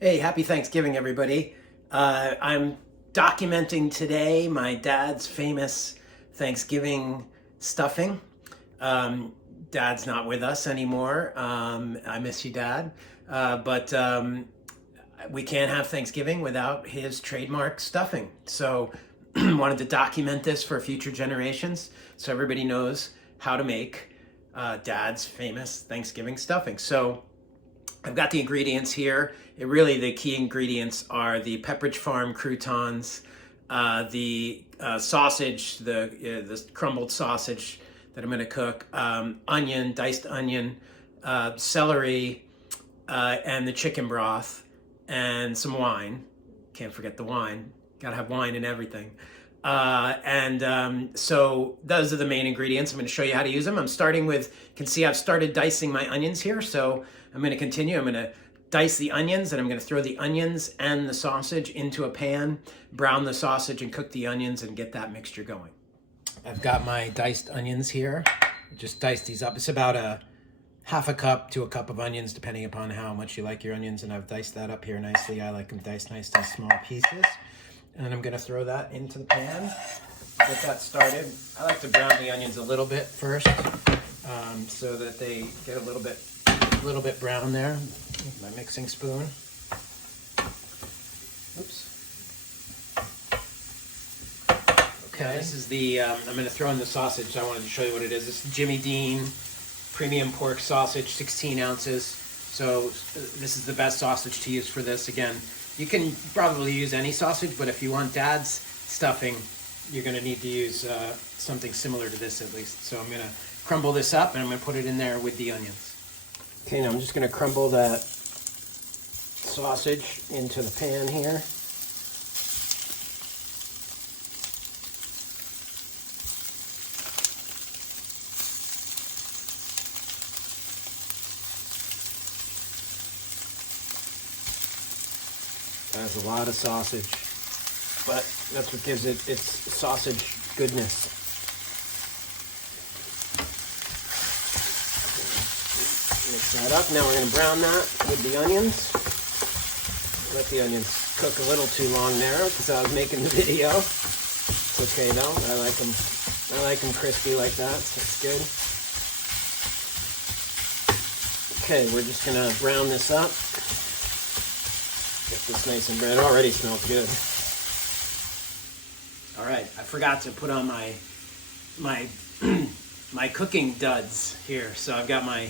Hey, happy Thanksgiving, everybody. I'm documenting today my dad's famous Thanksgiving stuffing. Dad's not with us anymore. I miss you, Dad. But we can't have Thanksgiving without his trademark stuffing. So wanted to document this for future generations so everybody knows how to make Dad's famous Thanksgiving stuffing. So I've got the ingredients here. The key ingredients are the Pepperidge Farm croutons, the sausage, the crumbled sausage that I'm going to cook, onion, diced onion, celery, and the chicken broth, and some wine. Can't forget the wine. Got to have wine in everything. So those are the main ingredients. I'm going to show you how to use them. I'm starting with, you can see I've started dicing my onions here. So I'm going to continue. I'm going to dice the onions, and I'm going to throw the onions and the sausage into a pan, brown the sausage and cook the onions and get that mixture going. I've got my diced onions here. Just dice these up. It's about a half a cup to a cup of onions, depending upon how much you like your onions. And I've diced that up here nicely. I like them diced nice in small pieces. And I'm going to throw that into the pan, get that started. I like to brown the onions a little bit first, so that they get a little bit brown there with my mixing spoon. Oops. Okay, this is the, I'm going to throw in the sausage. I wanted to show you what it is. This is Jimmy Dean premium pork sausage, 16 ounces. So this is the best sausage to use for this. Again, you can probably use any sausage, but if you want Dad's stuffing, you're going to need to use something similar to this at least. So I'm going to crumble this up and I'm going to put it in there with the onions. Okay, now I'm just going to crumble that sausage into the pan here. That's a lot of sausage, but that's what gives it its sausage goodness. Mix that up. Now we're going to brown that with the onions. Let the onions cook a little too long there because I was making the video. It's okay though. I like them crispy like that, so it's good. Okay, we're just going to brown this up. Get this nice and red. It already smells good. All right, I forgot to put on my my cooking duds here. So I've got my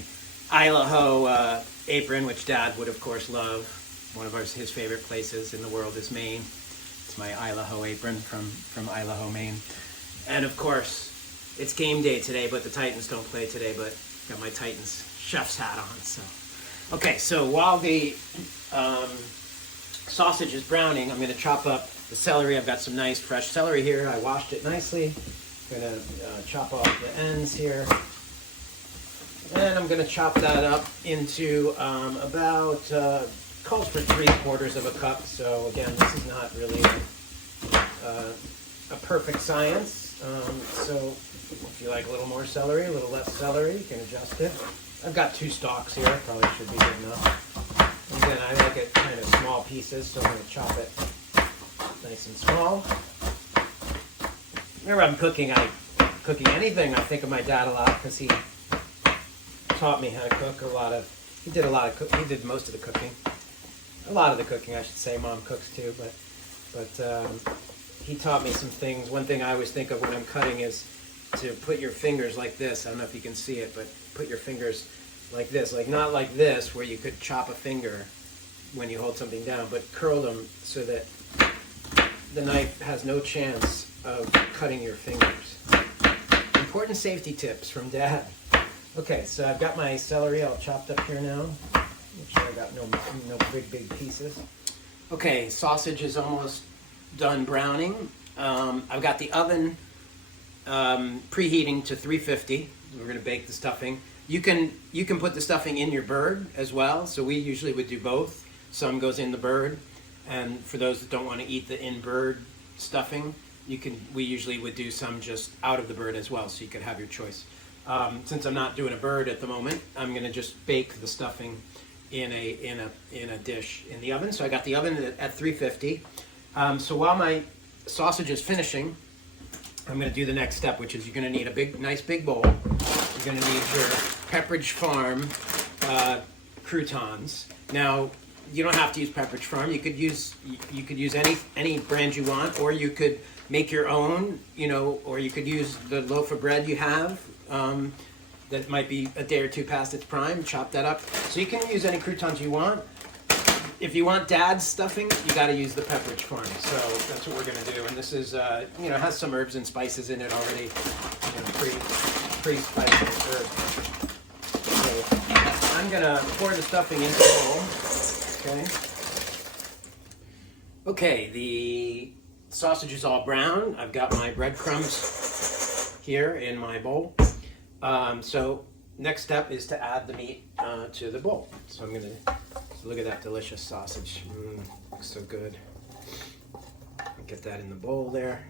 Idaho apron, which Dad would of course love. One of his favorite places in the world is Maine. It's my Idaho apron from Idaho, Maine. And of course, it's game day today, but the Titans don't play today. But got my Titans chef's hat on. So okay, so while the sausage is browning, I'm going to chop up the celery. I've got some nice fresh celery here. I washed it nicely. I'm going to chop off the ends here. And I'm going to chop that up into about, calls for 3/4 of a cup. So again, this is not really a perfect science. So if you like a little more celery, a little less celery, you can adjust it. I've got 2 stalks here. Probably should be good enough. Again, I like it kind of small pieces, so I'm going to chop it nice and small. Whenever I'm cooking anything, I think of my dad a lot because he taught me how to cook he did most of the cooking. A lot of the cooking, I should say. Mom cooks too, but he taught me some things. One thing I always think of when I'm cutting is to put your fingers like this. I don't know if you can see it, but put your fingers like this, like not like this where you could chop a finger when you hold something down, but curl them so that the knife has no chance of cutting your fingers. Important safety tips from Dad. Okay, so I've got my celery all chopped up here now. Make sure I got no big pieces. Okay, sausage is almost done browning. I've got the oven preheating to 350. We're going to bake the stuffing. You can put the stuffing in your bird as well. So we usually would do both. Some goes in the bird, and for those that don't want to eat the in-bird stuffing, we usually would do some just out of the bird as well. So you could have your choice. Since I'm not doing a bird at the moment, I'm going to just bake the stuffing in a dish in the oven. So I got the oven at 350. So while my sausage is finishing, I'm going to do the next step, which is you're going to need a nice big bowl. You're going to need your Pepperidge Farm croutons. Now, you don't have to use Pepperidge Farm. You could use any brand you want, or you could make your own. Or you could use the loaf of bread you have. That might be a day or two past its prime. Chop that up. So you can use any croutons you want. If you want Dad's stuffing, you got to use the Pepperidge Farm. So that's what we're going to do. And this is, has some herbs and spices in it already. Pre-spiced herbs. So I'm going to pour the stuffing into the bowl. Okay, the sausage is all brown. I've got my breadcrumbs here in my bowl. So next step is to add the meat to the bowl. So I'm going to look at that delicious sausage. Looks so good. Get that in the bowl there.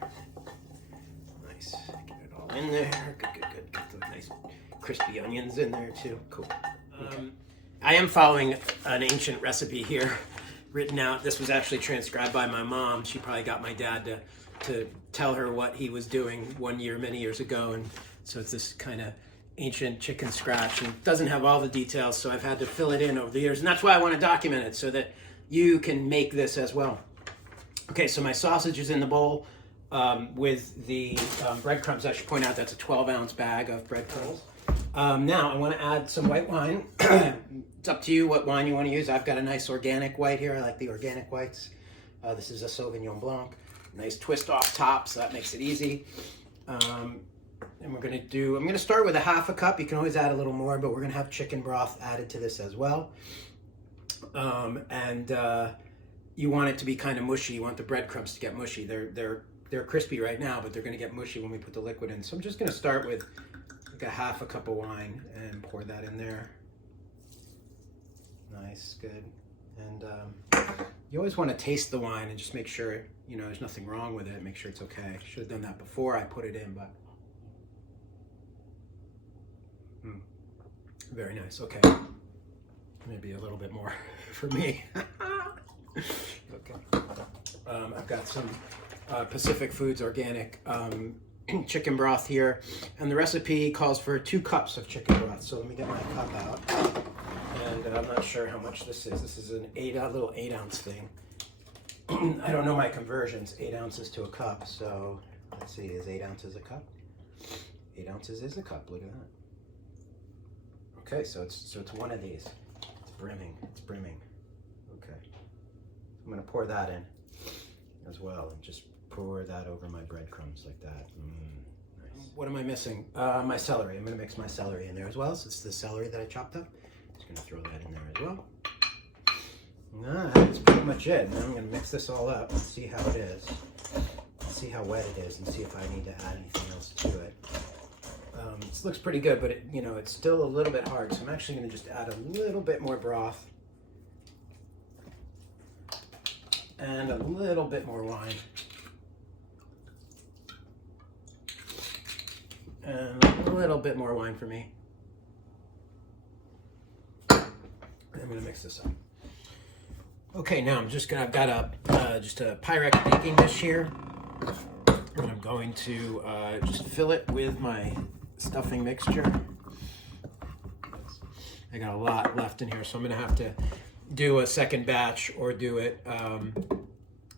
Nice. Get it all in there. Good. Get the nice crispy onions in there too. Cool. Okay. I am following an ancient recipe here, written out. This was actually transcribed by my mom. She probably got my dad to tell her what he was doing one year, many years ago, and so it's this kind of ancient chicken scratch, and it doesn't have all the details, so I've had to fill it in over the years, and that's why I want to document it so that you can make this as well. Okay, so my sausage is in the bowl with the breadcrumbs. I should point out that's a 12-ounce bag of breadcrumbs. Now I want to add some white wine. It's up to you what wine you want to use. I've got a nice organic white here. I like the organic whites. This is a Sauvignon Blanc. Nice twist off top, so that makes it easy. And I'm going to start with a half a cup. You can always add a little more, but we're going to have chicken broth added to this as well. You want it to be kind of mushy. You want the breadcrumbs to get mushy. They're crispy right now, but they're going to get mushy when we put the liquid in. So I'm just going to start with like a half a cup of wine and pour that in there. Nice, good. And you always want to taste the wine and just make sure, there's nothing wrong with it. Make sure it's okay. Should have done that before I put it in, but very nice. Okay, maybe a little bit more for me. Okay. I've got some Pacific Foods organic chicken broth here, and the recipe calls for 2 cups of chicken broth. So let me get my cup out, and I'm not sure how much this is. This is a little 8-ounce thing. I don't know my conversions. 8 ounces to a cup. So let's see, is 8 ounces a cup? 8 ounces is a cup. Look at that. Okay, so it's one of these. It's brimming. Okay, I'm gonna pour that in as well, and just pour that over my breadcrumbs like that. Nice. What am I missing? My celery. I'm gonna mix my celery in there as well. So it's the celery that I chopped up. Just gonna throw that in there as well. That's pretty much it. Now I'm gonna mix this all up and see how it is. See how wet it is, and see if I need to add anything else to it. This looks pretty good, but it's still a little bit hard, so I'm actually going to just add a little bit more broth and a little bit more wine and a little bit more wine for me. I'm going to mix this up. Okay, now I've got just a Pyrex baking dish here, and I'm going to just fill it with my stuffing mixture. I got a lot left in here, so I'm gonna have to do a second batch or do it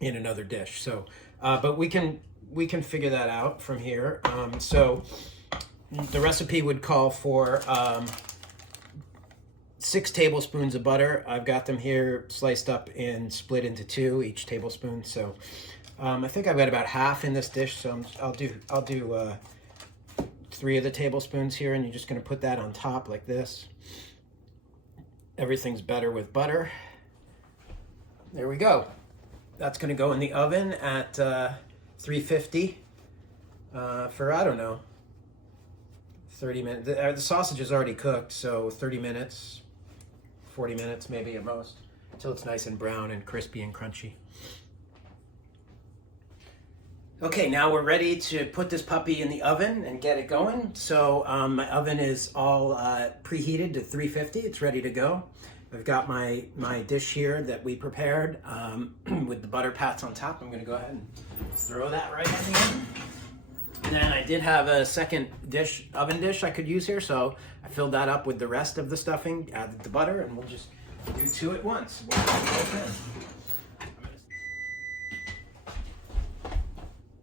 in another dish. So, but we can figure that out from here. So the recipe would call for 6 tablespoons of butter. I've got them here sliced up and split into 2 each tablespoon. So I think I've got about half in this dish. So I'll do 3 of the tablespoons here, and you're just going to put that on top like this. Everything's better with butter. There we go. That's going to go in the oven at 350 for, I don't know, 30 minutes. The sausage is already cooked, so 30 minutes, 40 minutes maybe at most, until it's nice and brown and crispy and crunchy. Okay, now we're ready to put this puppy in the oven and get it going. So my oven is all preheated to 350. It's ready to go. I've got my dish here that we prepared with the butter pats on top. I'm going to go ahead and throw that right in here. And then I did have a second oven dish I could use here, so I filled that up with the rest of the stuffing, added the butter, and we'll just do two at once.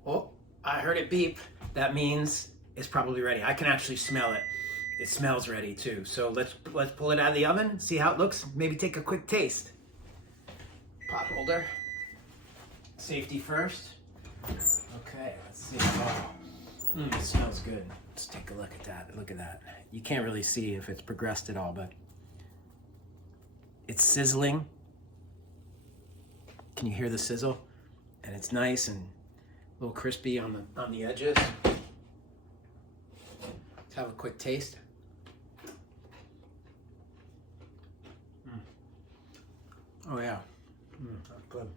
Oh, I heard it beep. That means it's probably ready. I can actually smell it. It smells ready too. So let's pull it out of the oven, see how it looks. Maybe take a quick taste. Pot holder. Safety first. Okay, let's see. Oh, it smells good. Let's take a look at that. Look at that. You can't really see if it's progressed at all, but it's sizzling. Can you hear the sizzle? And it's nice and a little crispy on the edges. Let's have a quick taste. Oh yeah, that's good.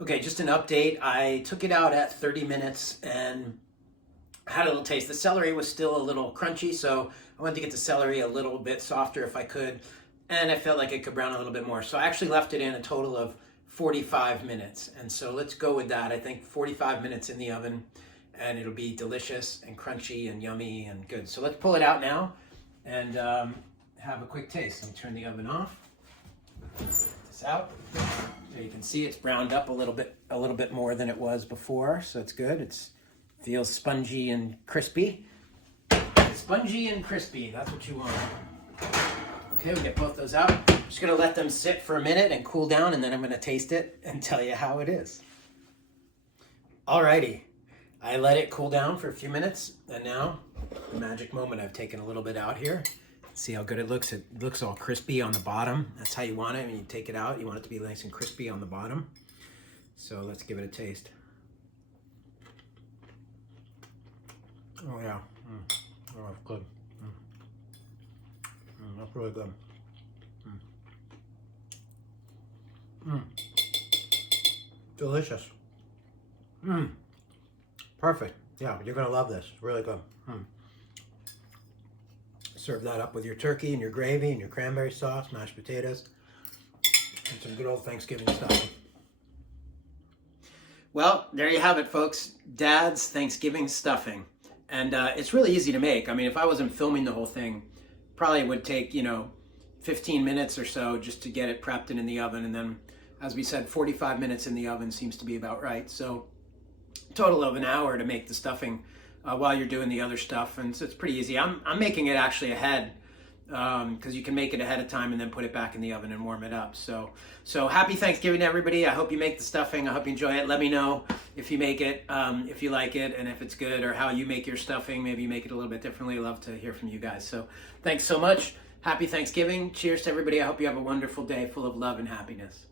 Okay, just an update. I took it out at 30 minutes and had a little taste. The celery was still a little crunchy, so I wanted to get the celery a little bit softer if I could, and I felt like it could brown a little bit more. So I actually left it in a total of 45 minutes, and so let's go with that. I think 45 minutes in the oven, and it'll be delicious and crunchy and yummy and good. So let's pull it out now and have a quick taste. Let me turn the oven off. This out. So you can see it's browned up a little bit more than it was before, so it's good. It feels spongy and crispy. Spongy and crispy, that's what you want. Okay, we'll get both those out. Just gonna let them sit for a minute and cool down, and then I'm gonna taste it and tell you how it is. Alrighty, I let it cool down for a few minutes, and now the magic moment. I've taken a little bit out here. See how good it looks? It looks all crispy on the bottom. That's how you want it when you take it out. You want it to be nice and crispy on the bottom. So let's give it a taste. Oh yeah, oh, that's good. That's really good. Delicious. Perfect. Yeah, you're gonna love this. Really good. Serve that up with your turkey and your gravy and your cranberry sauce, mashed potatoes, and some good old Thanksgiving stuffing. Well, there you have it, folks. Dad's Thanksgiving stuffing. And it's really easy to make. I mean, if I wasn't filming the whole thing, probably would take, 15 minutes or so just to get it prepped and in the oven. And then, as we said, 45 minutes in the oven seems to be about right. So, total of an hour to make the stuffing while you're doing the other stuff, and so it's pretty easy. I'm making it actually ahead because you can make it ahead of time and then put it back in the oven and warm it up. So happy Thanksgiving to everybody. I hope you make the stuffing. I hope you enjoy it. Let me know if you make it, if you like it, and if it's good, or how you make your stuffing. Maybe you make it a little bit differently. I'd love to hear from you guys. So thanks so much. Happy Thanksgiving. Cheers to everybody. I hope you have a wonderful day full of love and happiness.